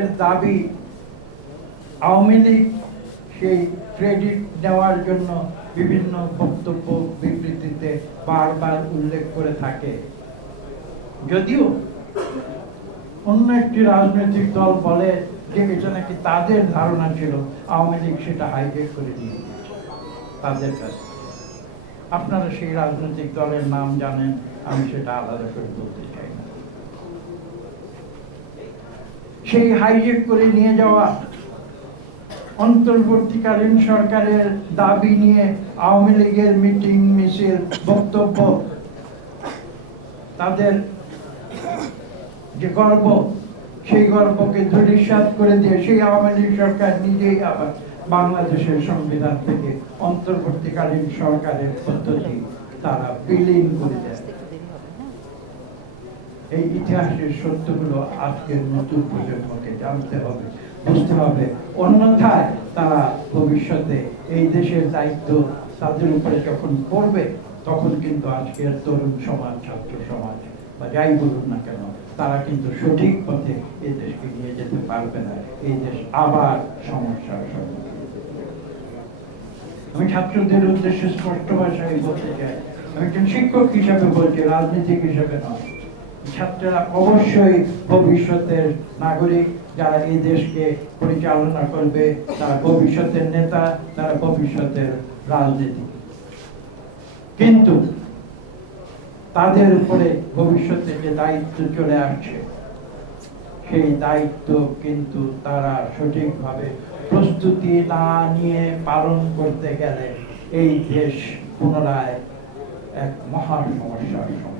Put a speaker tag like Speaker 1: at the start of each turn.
Speaker 1: তাদের দাবি আওয়ামী লীগ সেই ক্রেডিট নেওয়ার জন্য বিভিন্ন বক্তব্য বিবৃতিতে বারবার উল্লেখ করে থাকে। যদিও অন্য একটি রাজনৈতিক দল বলে যে এটা নাকি তাদের ধারণা ছিল, আওয়ামী লীগ সেটা হাইজেক করে দিয়ে তাদের কাছে আপনারা সেই রাজনৈতিক দলের নাম জানেন, আমি সেটা আলাদা করে বলতে চাই না সেই হাইজেক করে নিয়ে যাওয়া অন্তর্বর্তীকালীন সরকারের দাবি নিয়ে আওয়ামী লীগের মিটিং, মিছিল, বক্তব্য, তাদের যে গর্ব, সেই গর্বকে ধূলিসাৎ করে দিয়ে সেই আওয়ামী লীগ সরকার নিজেই আবার বাংলাদেশের সংবিধান থেকে অন্তর্বর্তীকালীন সরকারের পদ্ধতি তারা বিলীন করে দেয়। এই ইতিহাসের সত্যগুলো আজকের নতুন প্রজন্মকে জানতে হবে, বুঝতে হবে। অন্যথায় তারা ভবিষ্যতে এই দেশের দায়িত্ব তাদের উপরে যখন পড়বে, তখন কিন্তু আজকের তরুণ সমাজ, ছাত্র সমাজ, বা যাই বলুন না কেন, তারা কিন্তু সঠিক পথে এই দেশকে নিয়ে যেতে পারবে না। এই দেশ আবার সমস্যার সম্মুখীন আমি ছাত্রদের উদ্দেশ্যে স্পষ্ট ভাষায় বলতে চাই। আমি একজন শিক্ষক হিসাবে বলছি, রাজনীতিক হিসাবে নয়। ছাত্ররা অবশ্যই ভবিষ্যতের নাগরিক যারা এই দেশকে পরিচালনা করবে, তারা ভবিষ্যতের নেতা, তারা ভবিষ্যতের রাজনীতি কিন্তু তাদের উপরে ভবিষ্যতে যে দায়িত্ব চলে আসছে, সেই দায়িত্ব কিন্তু তারা সঠিকভাবে প্রস্তুতি না নিয়ে পালন করতে গেলে এই দেশ পুনরায় এক মহা সমস্যার সম্মুখীন